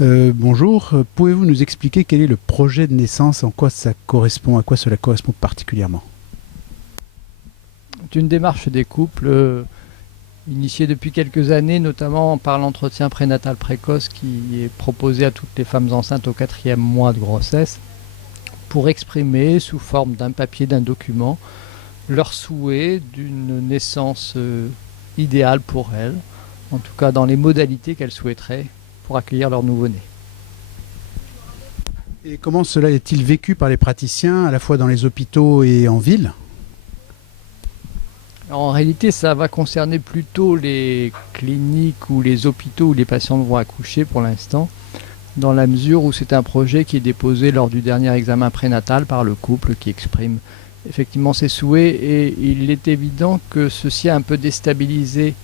Bonjour, pouvez-vous nous expliquer quel est le projet de naissance, en quoi ça correspond, à quoi cela correspond particulièrement? C'est une démarche des couples initiée depuis quelques années, notamment par l'entretien prénatal précoce qui est proposé à toutes les femmes enceintes au 4e mois de grossesse pour exprimer sous forme d'un papier, d'un document, leur souhait d'une naissance idéale pour elles, en tout cas dans les modalités qu'elles souhaiteraient pour accueillir leur nouveau-né. Et comment cela est-il vécu par les praticiens, à la fois dans les hôpitaux et en ville? Alors, en réalité, ça va concerner plutôt les cliniques ou les hôpitaux où les patients vont accoucher pour l'instant, dans la mesure où c'est un projet qui est déposé lors du dernier examen prénatal par le couple qui exprime effectivement ses souhaits, et il est évident que ceci a un peu déstabilisé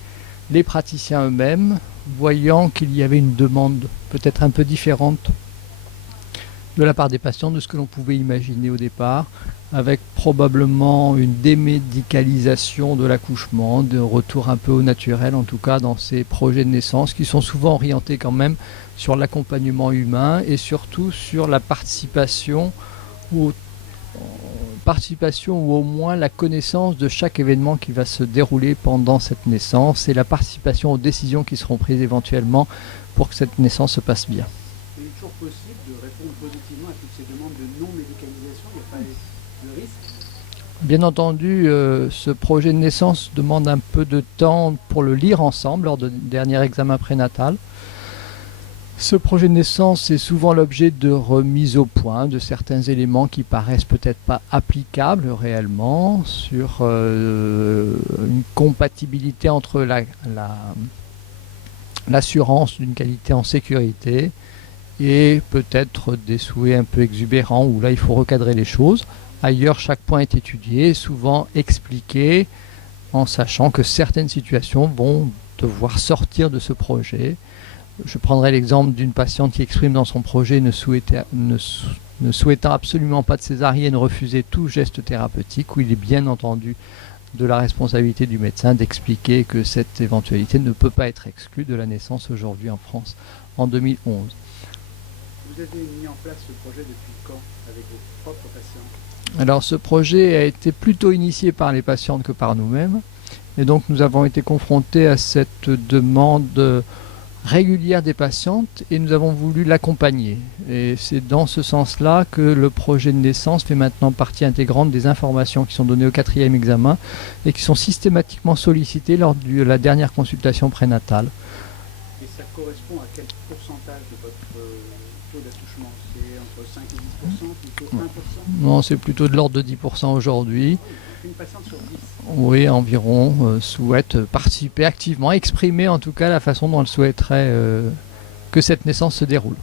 les praticiens eux-mêmes, voyant qu'il y avait une demande peut-être un peu différente de la part des patients de ce que l'on pouvait imaginer au départ, avec probablement une démédicalisation de l'accouchement, de retour un peu au naturel, en tout cas dans ces projets de naissance qui sont souvent orientés quand même sur l'accompagnement humain et surtout sur la participation ou au moins la connaissance de chaque événement qui va se dérouler pendant cette naissance et la participation aux décisions qui seront prises éventuellement pour que cette naissance se passe bien. Il est toujours possible de répondre positivement à toutes ces demandes de non-médicalisation, il n'y a pas de risque? Bien entendu, ce projet de naissance demande un peu de temps pour le lire ensemble lors du dernier examen prénatal. Ce projet de naissance est souvent l'objet de remises au point de certains éléments qui paraissent peut-être pas applicables réellement sur une compatibilité entre l'assurance d'une qualité en sécurité et peut-être des souhaits un peu exubérants où là il faut recadrer les choses. Ailleurs, chaque point est étudié, souvent expliqué, en sachant que certaines situations vont devoir sortir de ce projet. Je prendrai l'exemple d'une patiente qui exprime dans son projet ne souhaitant absolument pas de césarienne, refuser tout geste thérapeutique, où il est bien entendu de la responsabilité du médecin d'expliquer que cette éventualité ne peut pas être exclue de la naissance aujourd'hui en France en 2011. Vous avez mis en place ce projet depuis quand avec vos propres patients? Alors ce projet a été plutôt initié par les patientes que par nous-mêmes, et donc nous avons été confrontés à cette demande régulière des patientes et nous avons voulu l'accompagner. Et c'est dans ce sens-là que le projet de naissance fait maintenant partie intégrante des informations qui sont données au 4e examen et qui sont systématiquement sollicitées lors de la dernière consultation prénatale. Et ça correspond à quel pourcentage de votre taux d'accouchement? C'est entre 5 et 10%, plutôt 1%? Non, c'est plutôt de l'ordre de 10% aujourd'hui. Une patiente sur 10? Oui, environ, souhaite participer activement, exprimer en tout cas la façon dont elle souhaiterait que cette naissance se déroule.